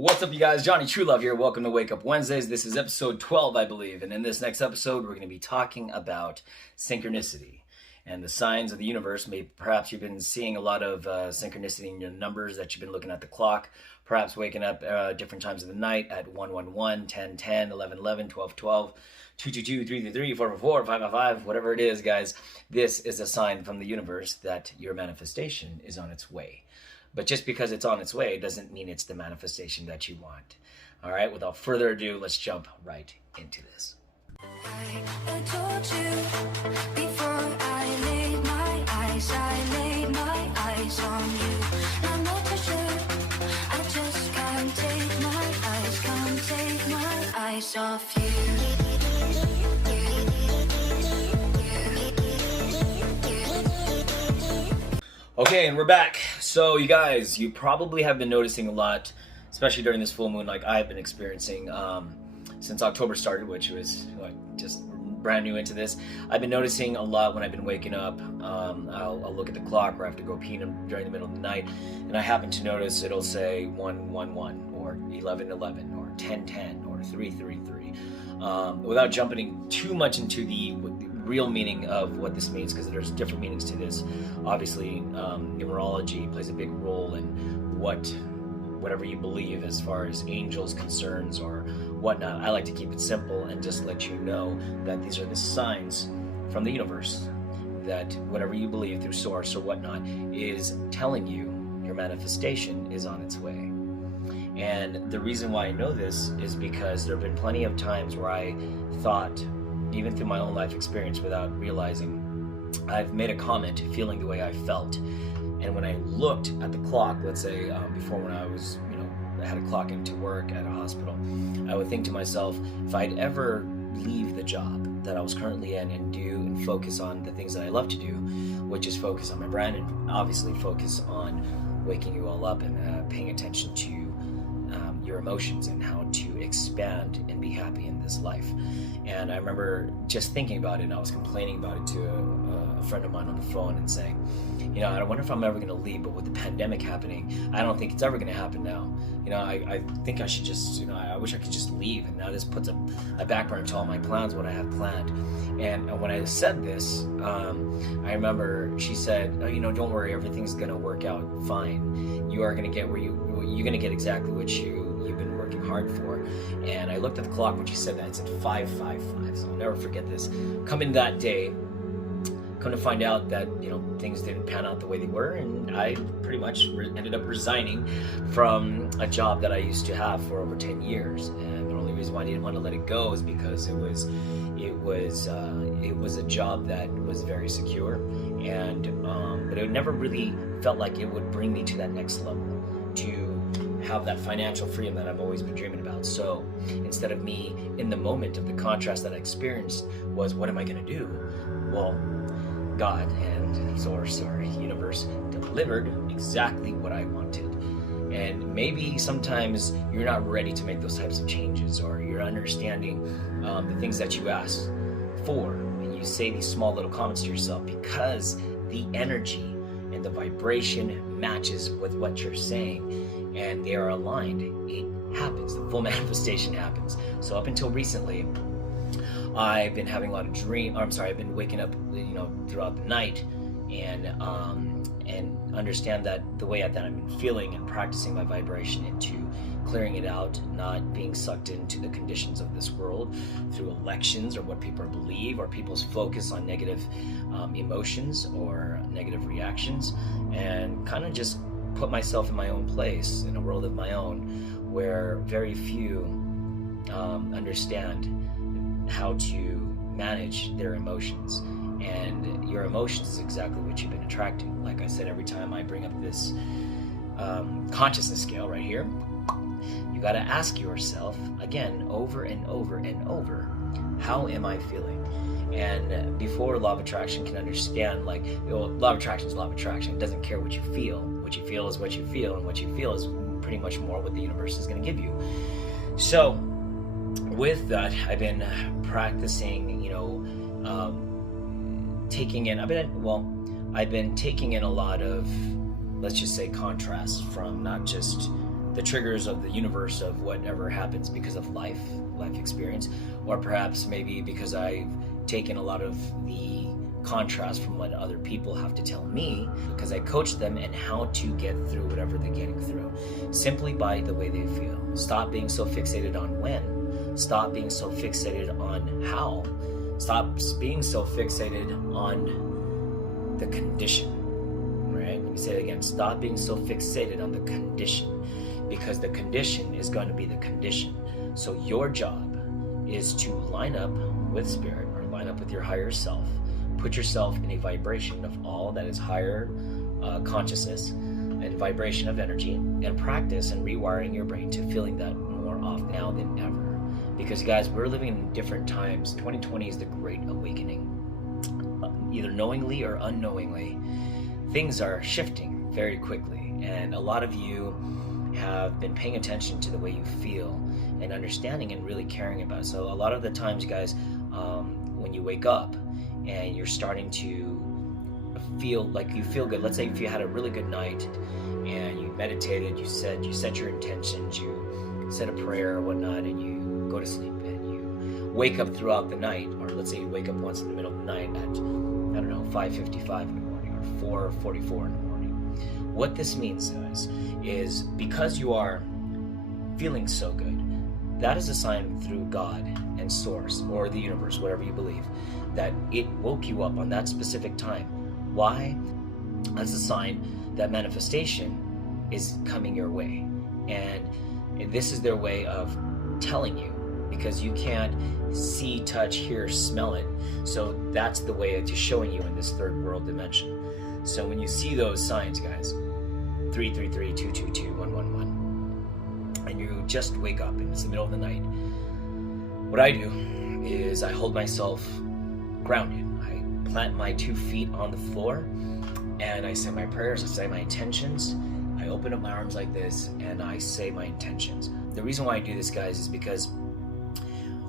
What's up, you guys? Jonny Truelove here. Welcome to Wake Up Wednesdays. This is episode 12, I believe. And in this next episode, we're going to be talking about synchronicity and the signs of the universe. Maybe perhaps you've been seeing a lot of synchronicity in your numbers that you've been looking at the clock, perhaps waking up different times of the night at 111, 10, 10, 11, 11, 12, 12, 222, 333, 444, 555, whatever it is, guys. This is a sign from the universe that your manifestation is on its way. But just because it's on its way doesn't mean it's the manifestation that you want. All right, without further ado, let's jump right into this. I told you before I laid my eyes on you. I'm not too sure, I just can't take my eyes off you. Okay, and we're back. So you guys, you probably have been noticing a lot, especially during this full moon, like I've been experiencing since October started, which was just brand new into this. I've been noticing a lot when I've been waking up. I'll look at the clock, or I have to go pee during the middle of the night, and I happen to notice it'll say 111 or 1111 or 1010 or 333. Without jumping too much into the real meaning of what this means, because there's different meanings to this. Obviously, numerology plays a big role in whatever you believe as far as angels concerns or whatnot. I like to keep it simple and just let you know that these are the signs from the universe that whatever you believe through source or whatnot is telling you your manifestation is on its way. And the reason why I know this is because there have been plenty of times where I thought, even through my own life experience without realizing, I've made a comment feeling the way I felt. And when I looked at the clock, let's say before, when I was, I had to clock into work at a hospital, I would think to myself, if I'd ever leave the job that I was currently in and do and focus on the things that I love to do, which is focus on my brand and obviously focus on waking you all up and paying attention to your emotions and how to expand and be happy in this life. And I remember just thinking about it, and I was complaining about it to a friend of mine on the phone and saying, I wonder if I'm ever going to leave, but with the pandemic happening, I don't think it's ever going to happen now. I think I should just, I wish I could just leave. And now this puts a back burner to all my plans, what I have planned. And when I said this, I remember she said, don't worry, everything's going to work out fine. You are going to get you're going to get exactly what you've been working hard for. And I looked at the clock when she said that. It said 5:55, so I'll never forget this. Coming that day, come to find out that things didn't pan out the way they were, and I pretty much ended up resigning from a job that I used to have for over 10 years. And the only reason why I didn't want to let it go is because it was a job that was very secure, and but it never really felt like it would bring me to that next level, to have that financial freedom that I've always been dreaming about. So instead of me in the moment of the contrast that I experienced was, what am I going to do? Well, God and source or universe delivered exactly what I wanted. And maybe sometimes you're not ready to make those types of changes, or you're understanding the things that you ask for, and you say these small little comments to yourself because the energy and the vibration matches with what you're saying, and they are aligned. It happens. The full manifestation happens. So up until recently, I've been having a lot of I've been waking up, throughout the night, and understand that the way that I've been feeling and practicing my vibration into clearing it out, not being sucked into the conditions of this world through elections or what people believe or people's focus on negative emotions or negative reactions, and kind of just put myself in my own place in a world of my own where very few understand how to manage their emotions. And your emotions is exactly what you've been attracting. Like I said, every time I bring up this consciousness scale right here, you got to ask yourself again, over and over and over, how am I feeling? And before law of attraction can understand, law of attraction is law of attraction. It doesn't care what you feel. What you feel is what you feel, and what you feel is pretty much more what the universe is going to give you. So with that, I've been practicing, I've been taking in a lot of, let's just say, contrast from not just the triggers of the universe of whatever happens because of life experience, or perhaps maybe because I've taken a lot of the contrast from what other people have to tell me, because I coach them and how to get through whatever they're getting through simply by the way they feel. Stop being so fixated on when, stop being so fixated on how, stop being so fixated on the condition. Right? Let me say it again. Stop being so fixated on the condition, because the condition is going to be the condition. So your job is to line up with spirit, or line up with your higher self. Put yourself in a vibration of all that is higher consciousness and vibration of energy, and practice and rewiring your brain to feeling that more off now than ever. Because guys, we're living in different times. 2020 is the great awakening. Either knowingly or unknowingly, things are shifting very quickly, and a lot of you have been paying attention to the way you feel and understanding and really caring about it. So a lot of the times, guys, when you wake up and you're starting to feel like you feel good, let's say if you had a really good night and you meditated, you set your intentions, you said a prayer or whatnot, and you go to sleep and you wake up throughout the night, or let's say you wake up once in the middle of the night at, I don't know, 5:55 in the morning or 4:44 in the morning. What this means, guys, is because you are feeling so good, that is a sign through God and Source or the universe, whatever you believe, that it woke you up on that specific time. Why? That's a sign that manifestation is coming your way. And this is their way of telling you, because you can't see, touch, hear, smell it. So that's the way it's showing you in this third world dimension. So when you see those signs, guys, 333, 222, 111, and you just wake up and it's the middle of the night, what I do is I hold myself grounded. I plant my 2 feet on the floor and I say my prayers, I say my intentions. I open up my arms like this and I say my intentions. The reason why I do this, guys, is because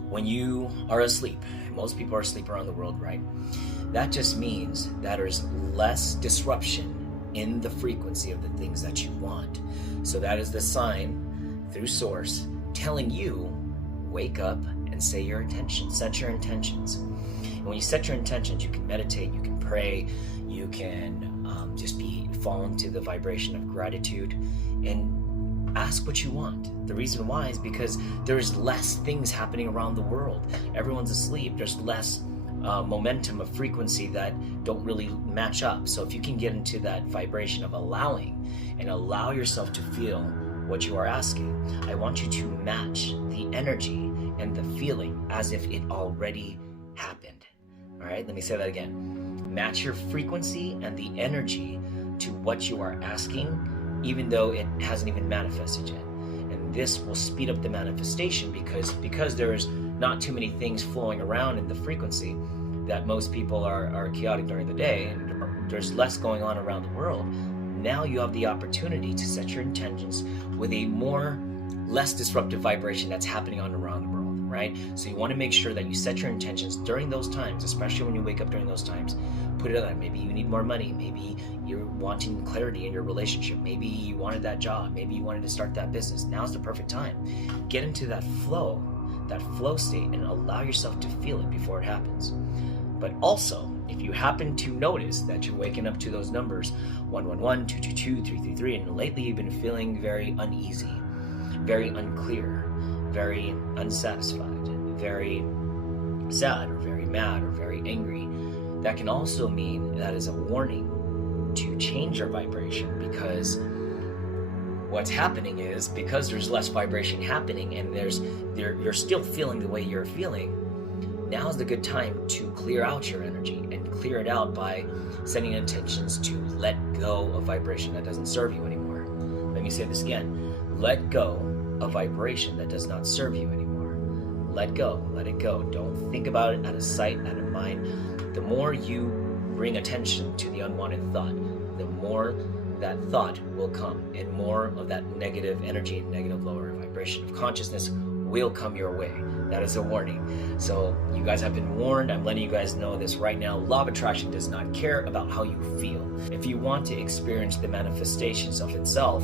when you are asleep, most people are asleep around the world, right? That just means that there's less disruption in the frequency of the things that you want. So that is the sign through Source telling you, wake up and say your intentions, set your intentions. And when you set your intentions, you can meditate, you can pray, you can just fall into the vibration of gratitude and ask what you want. The reason why is because there's less things happening around the world. Everyone's asleep. There's less momentum of frequency that don't really match up. So if you can get into that vibration of allowing and allow yourself to feel what you are asking, I want you to match the energy and the feeling as if it already happened. All right, let me say that again. Match your frequency and the energy to what you are asking, even though it hasn't even manifested yet. And this will speed up the manifestation because there's not too many things flowing around in the frequency that most people are chaotic during the day, and there's less going on around the world. Now you have the opportunity to set your intentions with a less disruptive vibration that's happening on around the world, right? So you want to make sure that you set your intentions during those times, especially when you wake up during those times. Put it on. Maybe you need more money. Maybe you're wanting clarity in your relationship. Maybe you wanted that job. Maybe you wanted to start that business. Now's the perfect time. Get into that flow state, and allow yourself to feel it before it happens. But also, if you happen to notice that you're waking up to those numbers, 111, 222, 333, and lately you've been feeling very uneasy, very unclear, very unsatisfied, very sad, or very mad, or very angry, that can also mean that is a warning to change your vibration, because what's happening is, because there's less vibration happening and you're still feeling the way you're feeling, now's the good time to clear out your energy and clear it out by setting intentions to let go of vibration that doesn't serve you anymore. Let me say this again. Let go of vibration that does not serve you anymore. Let go. Let it go. Don't think about it out of sight, out of mind. The more you bring attention to the unwanted thought, the more that thought will come, and more of that negative energy and negative lower vibration of consciousness will come your way. That is a warning. So you guys have been warned. I'm letting you guys know this right now. Law of attraction does not care about how you feel. If you want to experience the manifestations of itself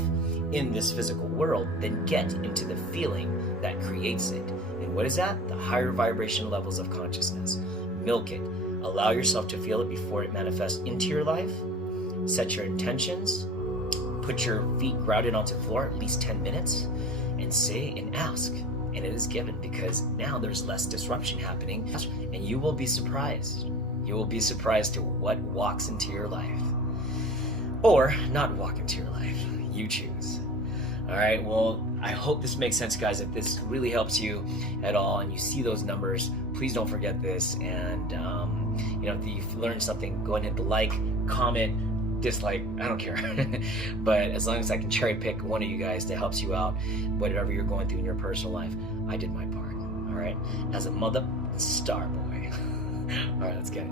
in this physical world, then get into the feeling that creates it. And what is that? The higher vibration levels of consciousness. Milk it. Allow yourself to feel it before it manifests into your life. Set your intentions. Put your feet grounded onto the floor at least 10 minutes and say and ask. And it is given, because now there's less disruption happening, and you will be surprised. You will be surprised to what walks into your life. Or not walk into your life. You choose. All right, well, I hope this makes sense, guys. If this really helps you at all and you see those numbers, please don't forget this. And, if you've learned something, go ahead and hit the like, comment, dislike, I don't care. But as long as I can cherry pick one of you guys that helps you out, whatever you're going through in your personal life, I did my part. All right, as a mother star boy. All right, let's get it.